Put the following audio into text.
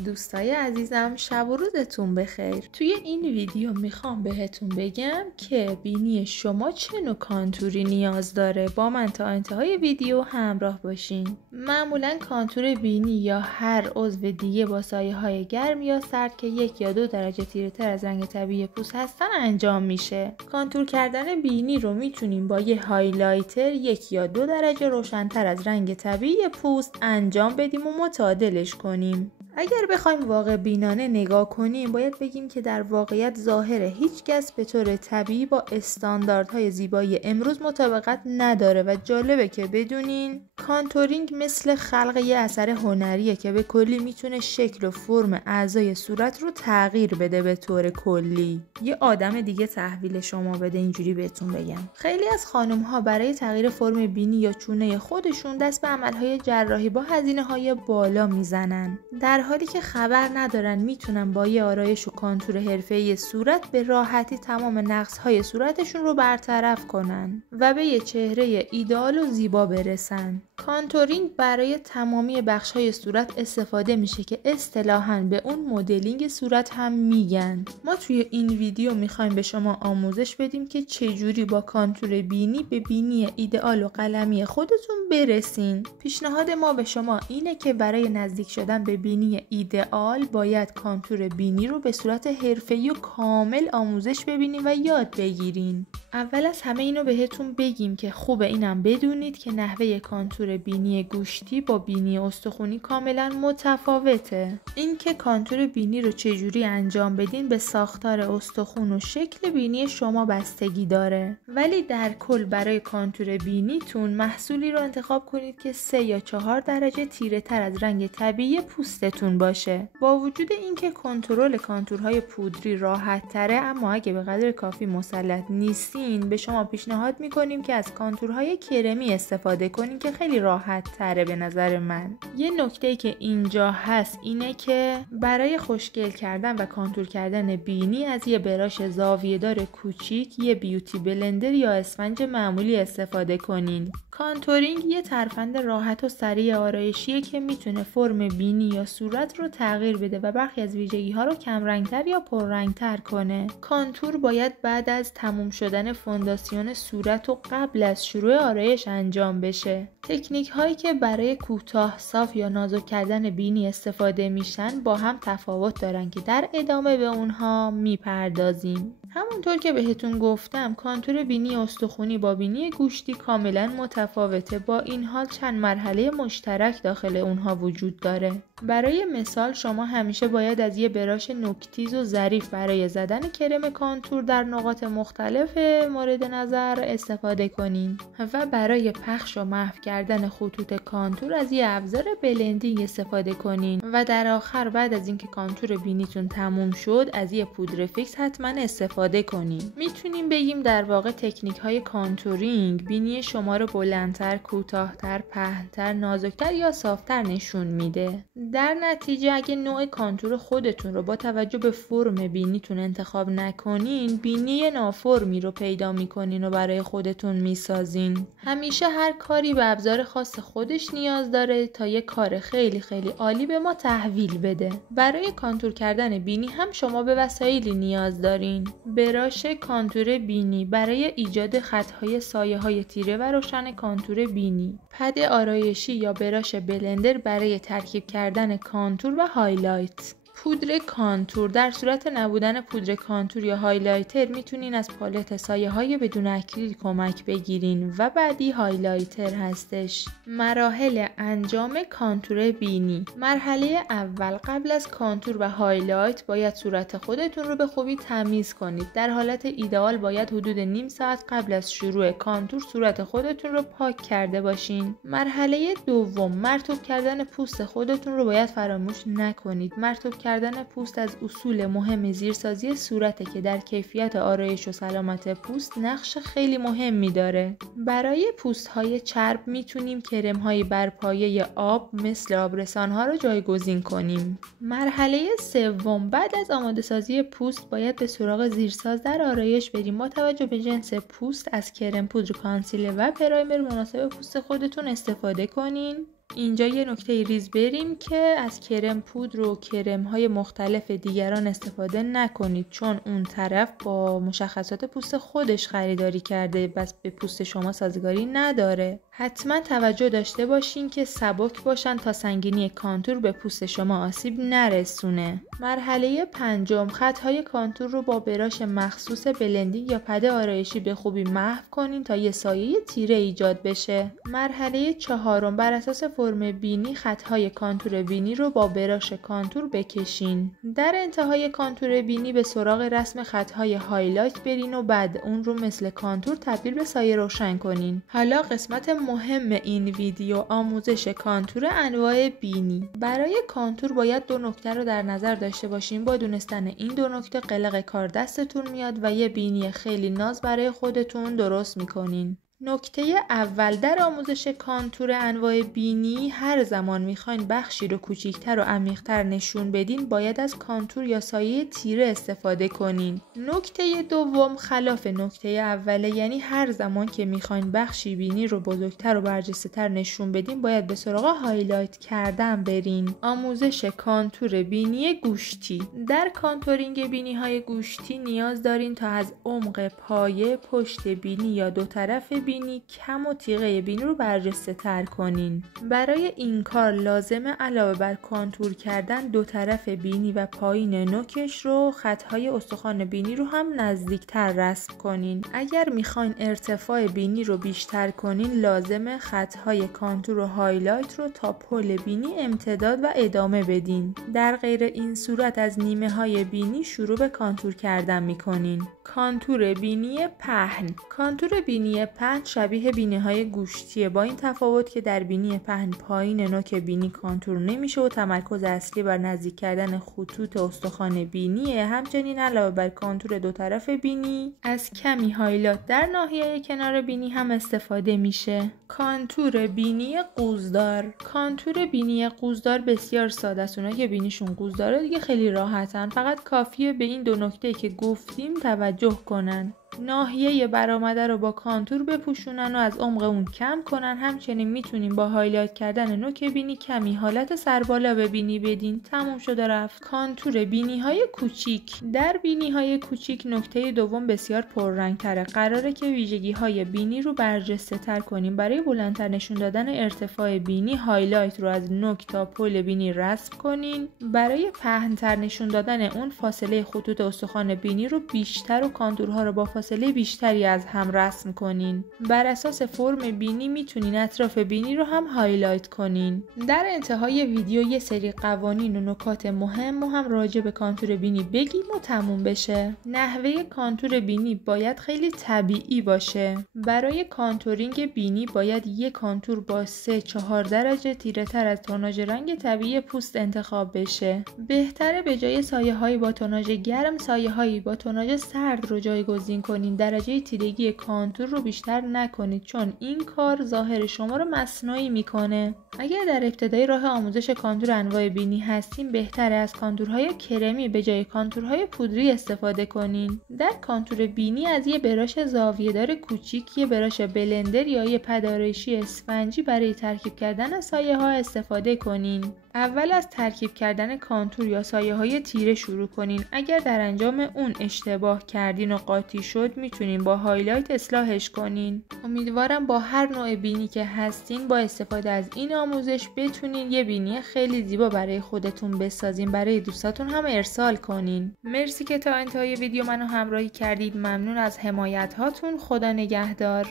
دوستای عزیزم، شب و روزتون بخیر. توی این ویدیو میخوام بهتون بگم که بینی شما چه نوع کانتوری نیاز داره. با من تا انتهای ویدیو همراه باشین. معمولا کانتور بینی یا هر عضو دیگه با سایه های گرم یا سرد که 1 یا 2 درجه تیره تر از رنگ طبیعی پوست هستن انجام میشه. کانتور کردن بینی رو میتونیم با یه هایلایتر 1 یا 2 درجه روشن‌تر از رنگ طبیعی پوست انجام بدیم و متعادلش کنیم. اگر بخوایم واقع بینانه نگاه کنیم باید بگیم که در واقعیت ظاهر هیچ کس به طور طبیعی با استانداردهای زیبایی امروز مطابقت نداره و جالبه که بدونین کانتورینگ مثل خلق یه اثر هنریه که به کلی میتونه شکل و فرم اعضای صورت رو تغییر بده به طور کلی. یه آدم دیگه تحویل شما بده، اینجوری بهتون بگم. خیلی از خانم‌ها برای تغییر فرم بینی یا چونه خودشون دست به عملهای جراحی با هزینه‌های بالا میزنن، در حالی که خبر ندارن میتونن با یه آرایش و کانتور حرفه‌ای صورت به راحتی تمام نقص‌های صورتشون رو برطرف کنن و به یه چهره ایدئال و زیبا برسن. کانتورینگ برای تمامی بخش‌های صورت استفاده میشه که اصطلاحاً به اون مدلینگ صورت هم میگن. ما توی این ویدیو میخوایم به شما آموزش بدیم که چجوری با کانتور بینی به بینی ایدئال و قلمی خودتون برسین. پیشنهاد ما به شما اینه که برای نزدیک شدن به بینی ایدئال باید کانتور بینی رو به صورت حرفه‌ای و کامل آموزش ببینین و یاد بگیرین. اول از همه اینو بهتون بگیم که خوبه اینم بدونید که نحوه کانتور بینی گوشتی با بینی استخونی کاملا متفاوته. این که کانتور بینی رو چجوری انجام بدین به ساختار استخون و شکل بینی شما بستگی داره، ولی در کل برای کانتور بینیتون محصولی رو انتخاب کنید که 3 یا 4 درجه تیره تر از رنگ طبیعی پوستتون باشه. با وجود اینکه کنترل کانتورهای پودری راحت تره، اما اگه به قدر کافی مسلط نیستین به شما پیشنهاد میکنیم که از کانتورهای کرمی استفاده کنین که خیلی راحت تره به نظر من. یه نکته که اینجا هست اینه که برای خوشگل کردن و کانتور کردن بینی از یه براش زاویه دار کوچیک، یه بیوتی بلندر یا اسفنج معمولی استفاده کنین. کانتورینگ یه ترفند راحت و سریع آرایشیه که میتونه فرم بینی یا صورت رو تغییر بده و برخی از ویژگی‌ها رو کم رنگتر یا پررنگتر کنه. کانتور باید بعد از تموم شدن فونداسیون صورت و قبل از شروع آرایش انجام بشه. تکنیک هایی که برای کوتاه، صاف یا نازک کردن بینی استفاده میشن با هم تفاوت دارن که در ادامه به اونها میپردازیم. همونطور که بهتون گفتم کانتور بینی استخونی با بینی گوشتی کاملا متفاوته، با این حال چند مرحله مشترک داخل اونها وجود داره. برای مثال شما همیشه باید از یه براش نوک‌تیز و ظریف برای زدن کرم کانتور در نقاط مختلف مورد نظر استفاده کنین و برای پخش و محو کردن خطوط کانتور از یه ابزار بلندینگ استفاده کنین و در آخر بعد از اینکه کانتور بینیتون تموم شد از یه پودر فیکس حتما استفاده کنین. میتونیم بگیم در واقع تکنیک های کانتورینگ بینی شما رو بلندتر، کوتاهتر، پهن‌تر، نازکتر یا صافتر نشون میده. در نتیجه اگه نوع کانتور خودتون رو با توجه به فرم بینیتون انتخاب نکنین، بینی نافرمی رو پیدا میکنین و برای خودتون میسازین. همیشه هر کاری به ابزار خاص خودش نیاز داره تا یه کار خیلی عالی به ما تحویل بده. برای کانتور کردن بینی هم شما به وسایلی نیاز دارین. براش کانتور بینی برای ایجاد خطهای سایه‌های تیره و روشن کانتور بینی، پد آرایشی یا براش بلندر برای ترکیب کردن کانتور و هایلایت. پودر کانتور در صورت نبودن پودر کانتور یا هایلایتر میتونین از پالت سایه‌های بدون اکریل کمک بگیرین و بعدی هایلایتر هستش. مراحل انجام کانتور بینی. مرحله اول قبل از کانتور و هایلایت باید صورت خودتون رو به خوبی تمیز کنید. در حالت ایدئال باید حدود نیم ساعت قبل از شروع کانتور صورت خودتون رو پاک کرده باشین. مرحله دوم مرطوب کردن پوست خودتون رو باید فراموش نکنید. مرطوب کردن پوست از اصول مهم زیرسازی صورته که در کیفیت آرایش و سلامت پوست نقش خیلی مهمی داره. برای پوست‌های چرب میتونیم کرم‌های بر پایه آب مثل آبرسان‌ها رو جایگزین کنیم. مرحله سوم بعد از آماده سازی پوست باید به سراغ زیرساز در آرایش بریم. با توجه به جنس پوست از کرم، پودر کانسیلر و پرایمر مناسب پوست خودتون استفاده کنین. اینجا یه نکته ریز بریم که از کرم پودر و کرم های مختلف دیگران استفاده نکنید، چون اون طرف با مشخصات پوست خودش خریداری کرده، بس به پوست شما سازگاری نداره. حتما توجه داشته باشین که سبک باشن تا سنگینی کانتور به پوست شما آسیب نرسونه. مرحله پنجم، خطهای کانتور رو با براش مخصوص بلندینگ یا پد آرایشی به خوبی محو کنین تا یه سایه تیره ایجاد بشه. مرحله چهارم، بر اساس فرم بینی خطهای کانتور بینی رو با براش کانتور بکشین. در انتهای کانتور بینی به سراغ رسم خطهای هایلایت برین و بعد اون رو مثل کانتور تبدیل به سایه روشن کنین. حالا قسمت مهم این ویدیو، آموزش کانتور انواع بینی. برای کانتور باید دو نکته رو در نظر داشته باشین. با دونستن این دو نکته قلق کار دستتون میاد و یه بینی خیلی ناز برای خودتون درست میکنین. نکته اول، در آموزش کانتور انواع بینی هر زمان میخواین بخشی رو کوچیکتر و عمیق‌تر نشون بدین باید از کانتور یا سایه تیره استفاده کنین. نکته دوم خلاف نکته اوله، یعنی هر زمان که میخواین بخشی بینی رو بزرگتر و برجسته‌تر نشون بدین باید به سراغ هایلایت کردن برین. آموزش کانتور بینی گوشتی. در کانتورینگ بینی های گوشتی نیاز دارین تا از عمق پایه، پشت بینی یا دو طرف بینی کم و تیغه بینی رو برجسته تر کنین. برای این کار لازمه علاوه بر کانتور کردن دو طرف بینی و پایین نوکش رو خطهای استخوان بینی رو هم نزدیکتر رسم کنین. اگر میخواین ارتفاع بینی رو بیشتر کنین لازمه خطهای کانتور و هایلایت رو تا پل بینی امتداد و ادامه بدین. در غیر این صورت از نیمه های بینی شروع به کانتور کردن میکنین. کانتور بینی پهن. کانتور بینی پهن شبیه بینی های گوشتیه، با این تفاوت که در بینی پهن پایین نوک بینی کانتور نمیشه و تمرکز اصلی بر نزدیک کردن خطوط استخوان بینیه. همچنین علاوه بر کانتور دو طرف بینی از کمی هایلایت در ناحیه کنار بینی هم استفاده میشه. کانتور بینی قوزدار. کانتور بینی قوزدار بسیار ساده است. اونایی که بینیشون قوزداره دیگه خیلی راحتن، فقط کافیه به این دو نکته که گفتیم توجه کنن. ناحیه برآمده رو با کانتور بپوشونن و از عمق اون کم کنن. همچنین میتونیم با هایلایت کردن نوک بینی کمی حالت سربالا به بینی بدین. تموم شده رفت. کانتور بینی های کوچیک. در بینی های کوچیک نکته دوم بسیار پررنگ تره. قراره که ویژگی های بینی رو برجسته تر کنیم. برای بلندتر نشون دادن ارتفاع بینی هایلایت رو از نوک تا پل بینی رسم کنین. برای پهن‌تر نشون دادن اون فاصله خطوط استخوان بینی رو بیشتر و کانتورها رو با فاصله بیشتری از هم رسم کنین. بر اساس فرم بینی میتونین اطراف بینی رو هم هایلایت کنین. در انتهای ویدیو یه سری قوانین و نکات مهم هم راجع به کانتور بینی بگیم و تموم بشه. نحوه کانتور بینی باید خیلی طبیعی باشه. برای کانتورینگ بینی باید یک کانتور با 3-4 درجه تیره تر از توناژ رنگ طبیعی پوست انتخاب بشه. بهتره به جای سایه‌هایی با توناژ گرم سایه‌هایی با توناژ سرد رو جایگزین کنین. درجه تیرگی کانتور رو بیشتر نکنید چون این کار ظاهر شما رو مصنوعی میکنه. اگر در ابتدای راه آموزش کانتور انواع بینی هستیم بهتره از کانتورهای کرمی به جای کانتورهای پودری استفاده کنین. در کانتور بینی از یه براش زاویه‌دار کوچیک، یه براش بلندر یا یه پد آرایشی اسفنجی برای ترکیب کردن سایه‌ها استفاده کنین. اول از ترکیب کردن کانتور یا سایه‌های تیره شروع کنین. اگر در انجام اون اشتباه کردین و قاطی شد میتونین با هایلایت اصلاحش کنین. امیدوارم با هر نوع بینی که هستین با استفاده از این آموزش بتونین یه بینی خیلی زیبا برای خودتون بسازین، برای دوستاتون هم ارسال کنین. مرسی که تا انتهای ویدیو منو همراهی کردید. ممنون از حمایت هاتون. خدا نگهدار.